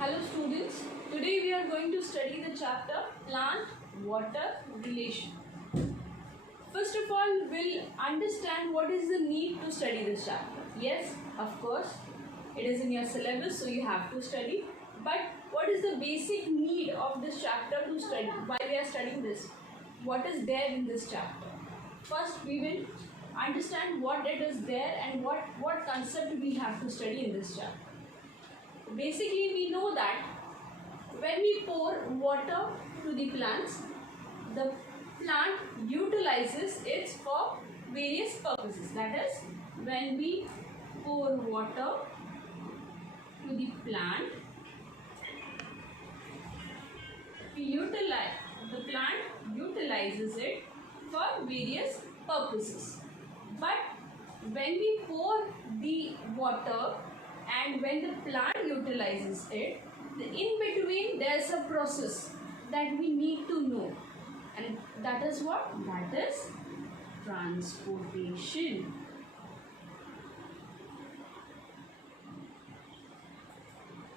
Hello students, today we are going to study the chapter plant-water relation. First of all, we'll understand what is the need to study this chapter. Yes, of course, it is in your syllabus, so you have to study. But what is the basic need of this chapter to study? Why we are studying this? What is there in this chapter? First, we will understand what it is there and what concept we have to study in this chapter. Basically, we know that when we pour water to the plants, the plant utilizes it for various purposes. That is, when we pour water to the plant, the plant utilizes it for various purposes. But when we pour the water and when the plant utilizes it, in between there's a process that we need to know, and that is what? That is transportation.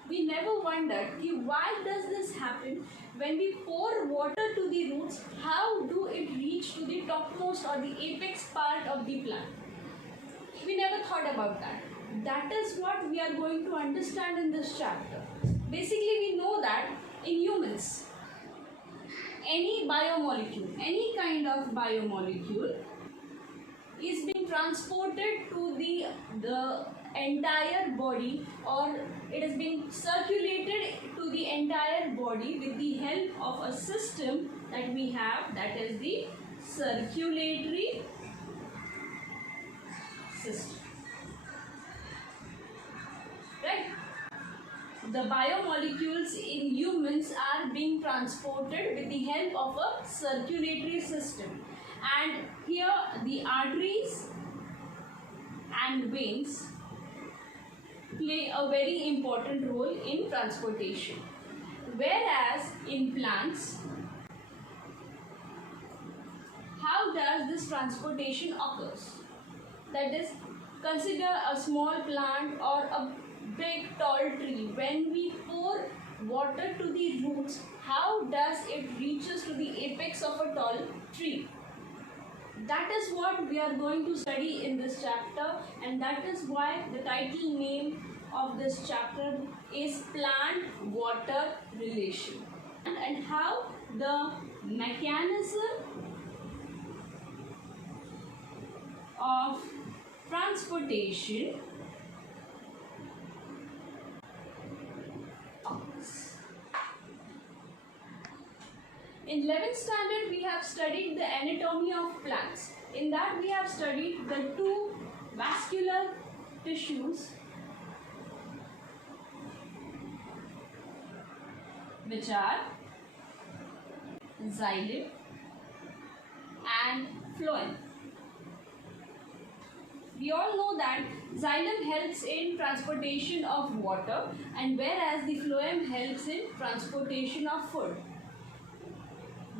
We never wondered why does this happen when we pour water to the roots. How do it reach to the topmost or the apex part of the plant? We never thought about that. That is what we are going to understand in this chapter. Basically, we know that in humans, any biomolecule, any kind of biomolecule is being transported to the entire body, or it is being circulated to the entire body with the help of a system that we have, that is the circulatory system. Right? The biomolecules in humans are being transported with the help of a circulatory system, and here the arteries and veins play a very important role in transportation. Whereas in plants, how does this transportation occurs? That is, consider a small plant or a big tall tree. When we pour water to the roots, how does it reaches to the apex of a tall tree? That is what we are going to study in this chapter, and that is why the title name of this chapter is plant-water relation, and how the mechanism of transportation in 11th standard, we have studied the anatomy of plants. In that, we have studied the two vascular tissues, which are xylem and phloem. We all know that xylem helps in transportation of water, and whereas the phloem helps in transportation of food.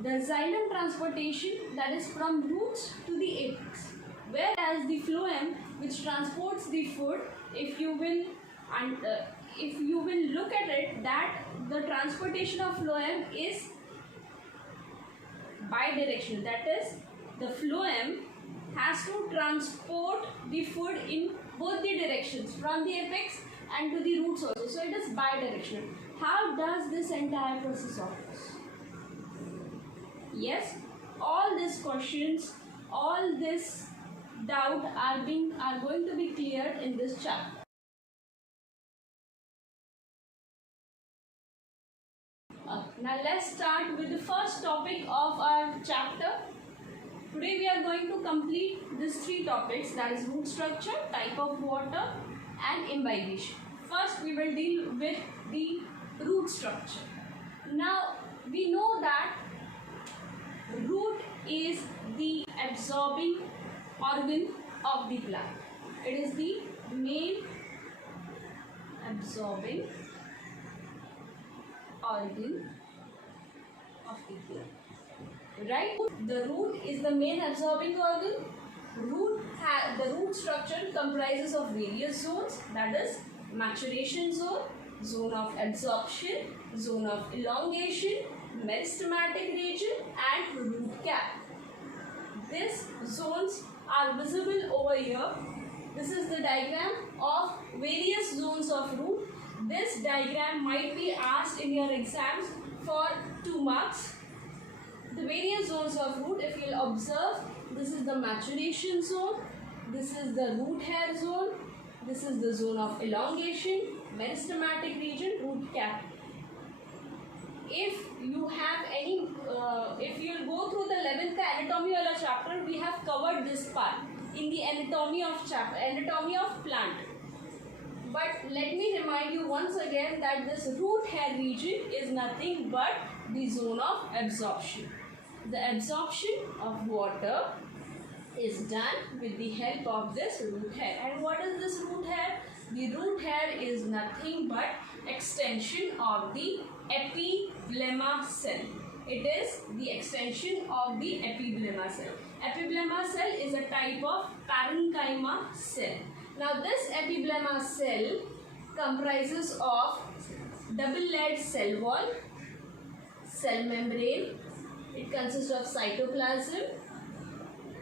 The xylem transportation, that is from roots to the apex, whereas the phloem, which transports the food, if you will look at it, that the transportation of phloem is bidirectional. That is, the phloem has to transport the food in both the directions, from the apex and to the roots also. So it is bidirectional. How does this entire process occurs? Yes, all these questions, all this doubt are going to be cleared in this chapter. Now let's start with the first topic of our chapter. Today we are going to complete these three topics, that is root structure, type of water and imbibition. First we will deal with the root structure. Now we know that root is the absorbing organ of the plant. It is the main absorbing organ of the plant. Right? The root is the main absorbing organ. The root structure comprises of various zones, that is maturation zone, zone of absorption, zone of elongation, meristematic region and root cap. These zones are visible over here. This is the diagram of various zones of root. This diagram might be asked in your exams for 2 marks. The various zones of root, if you will observe, this is the maturation zone, this is the root hair zone, this is the zone of elongation, meristematic region, root cap. If you have any, if you will go through the 11th anatomy wala chapter, we have covered this part in the anatomy of plant. But let me remind you once again that this root hair region is nothing but the zone of absorption. The absorption of water is done with the help of this root hair. And what is this root hair? The root hair is nothing but extension of the epiblema cell. It is the extension of the epiblema cell. Epiblema cell is a type of parenchyma cell. Now this epiblema cell comprises of double-layered cell wall, cell membrane. It consists of cytoplasm.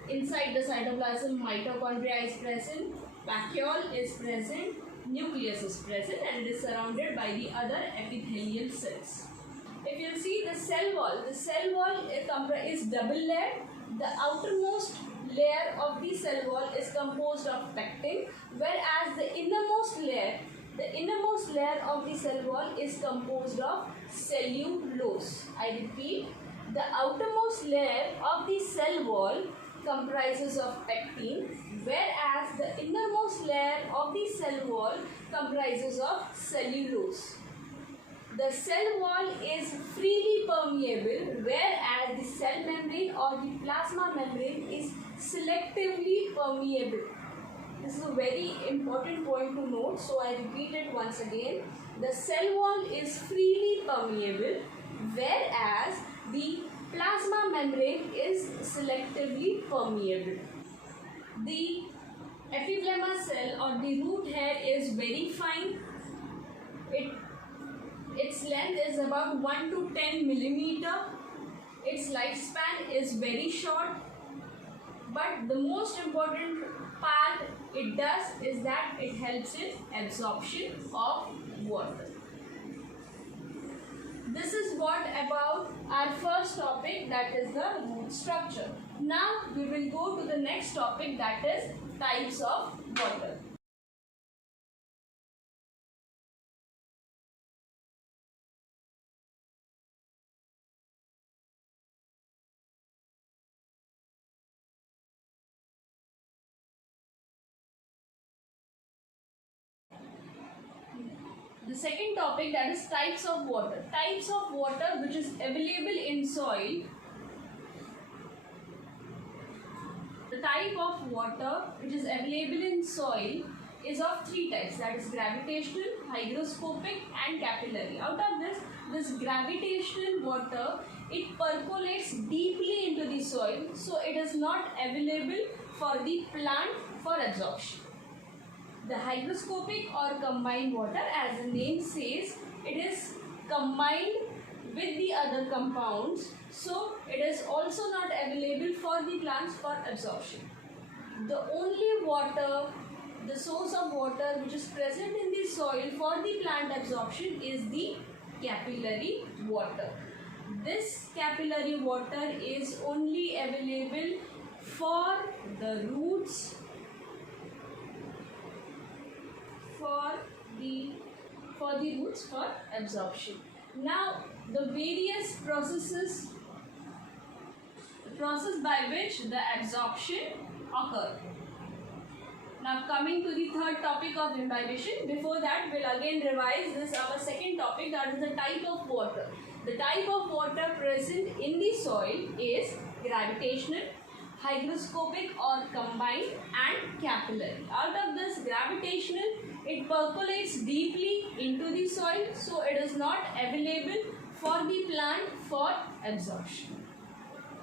Inside the cytoplasm, mitochondria is present, vacuole is present, nucleus is present, and it is surrounded by the other epithelial cells. If you see the cell wall is double layered. The outermost layer of the cell wall is composed of pectin, whereas the innermost layer of the cell wall is composed of cellulose. I repeat, the outermost layer of the cell wall comprises of pectin, whereas the innermost layer of the cell wall comprises of cellulose. The cell wall is freely permeable, whereas the cell membrane or the plasma membrane is selectively permeable. This is a very important point to note, so I repeat it once again. The cell wall is freely permeable, whereas the plasma membrane is selectively permeable. The epiblema cell or the root hair is very fine. Its length is about 1 to 10 millimeter. Its lifespan is very short. But the most important part it does is that it helps in absorption of water. This is what about our first topic, that is the root structure. Now we will go to the next topic, that is types of water. The second topic, that is types of water. Types of water which is available in soil. The type of water which is available in soil is of 3 types, that is gravitational, hygroscopic and capillary. Out of this gravitational water, it percolates deeply into the soil, so it is not available for the plant for absorption. The hygroscopic or combined water, as the name says, it is combined with the other compounds, so it is also not available for the plants for absorption. The only water, the source of water which is present in the soil for the plant absorption is the capillary water. This capillary water is only available for the roots, for the roots for absorption. Now the various processes, the process by which the absorption occurs. Now coming to the third topic of imbibition. Before that, we'll again revise this our second topic, that is the type of water. The type of water present in the soil is gravitational, hygroscopic or combined and capillary. Out of this gravitational, it percolates deeply into the soil, so it is not available for the plant for absorption.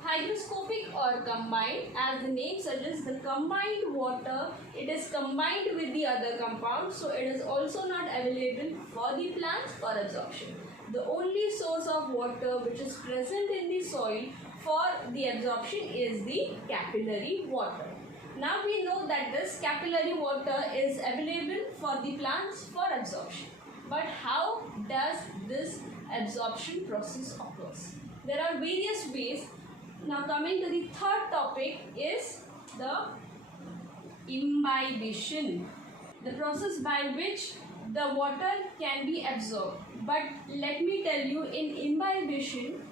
Hygroscopic or combined, as the name suggests, the combined water, it is combined with the other compounds, so it is also not available for the plants for absorption. The only source of water which is present in the soil for the absorption is the capillary water. Now we know that this capillary water is available for the plants for absorption. But how does this absorption process occurs? There are various ways. Now coming to the third topic is the imbibition, the process by which the water can be absorbed. But let me tell you, in imbibition,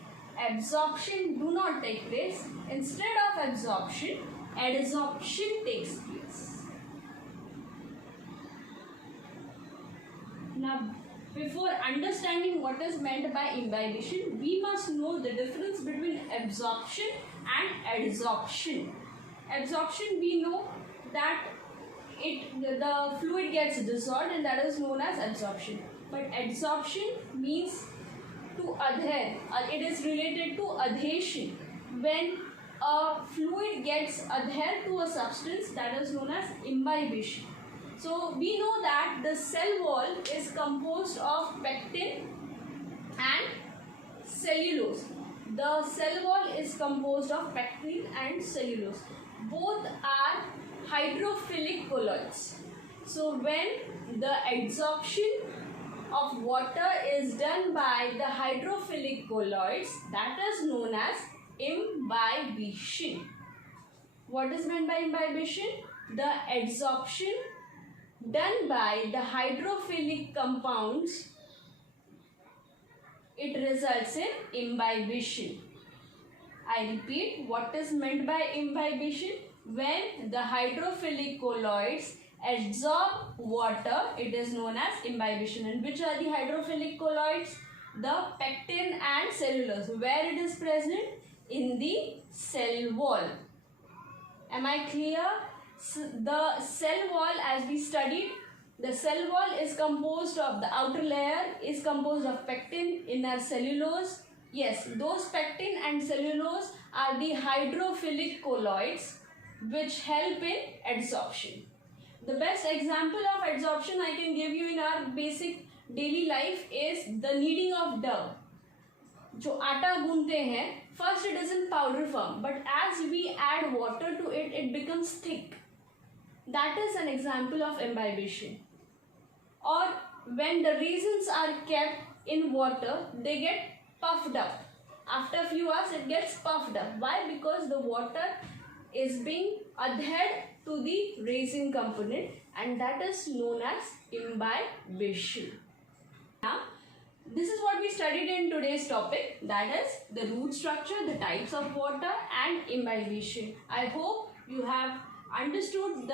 absorption do not take place. Instead of absorption, adsorption takes place. Now, before understanding what is meant by imbibition, we must know the difference between absorption and adsorption. Absorption, we know that the fluid gets dissolved, and that is known as absorption. But adsorption means to adhere. It is related to adhesion. When a fluid gets adhered to a substance, that is known as imbibition. So we know that the cell wall is composed of pectin and cellulose. The cell wall is composed of pectin and cellulose. Both are hydrophilic colloids. So when the adsorption of water is done by the hydrophilic colloids, that is known as imbibition. What is meant by imbibition? The adsorption done by the hydrophilic compounds, it results in imbibition. I repeat, what is meant by imbibition? When the hydrophilic colloids adsorb water, it is known as imbibition. And which are the hydrophilic colloids? The pectin and cellulose. Where it is present? In the cell wall. Am I clear? The cell wall, as we studied, the cell wall is composed of, the outer layer is composed of pectin, inner cellulose. Yes, those pectin and cellulose are the hydrophilic colloids which help in adsorption. The best example of adsorption I can give you in our basic daily life is the kneading of dough. जो आटा गूंथते हैं, first it is in powder form, but as we add water to it, it becomes thick. That is an example of imbibition. Or when the raisins are kept in water, they get puffed up. After a few hours, it gets puffed up. Why? Because the water is being adhered to the raisin component, and that is known as imbibition. Now, this is what we studied in today's topic, that is the root structure, the types of water and imbibition. I hope you have understood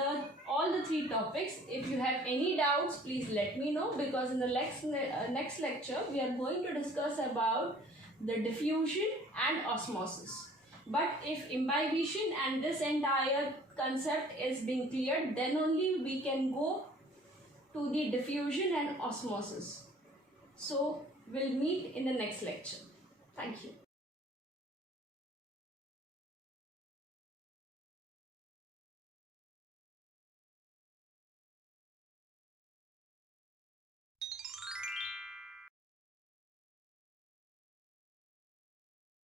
all the three topics. If you have any doubts, please let me know, because in the next lecture we are going to discuss about the diffusion and osmosis. But if imbibition and this entire concept is being cleared, then only we can go to the diffusion and osmosis. So we'll meet in the next lecture. Thank you.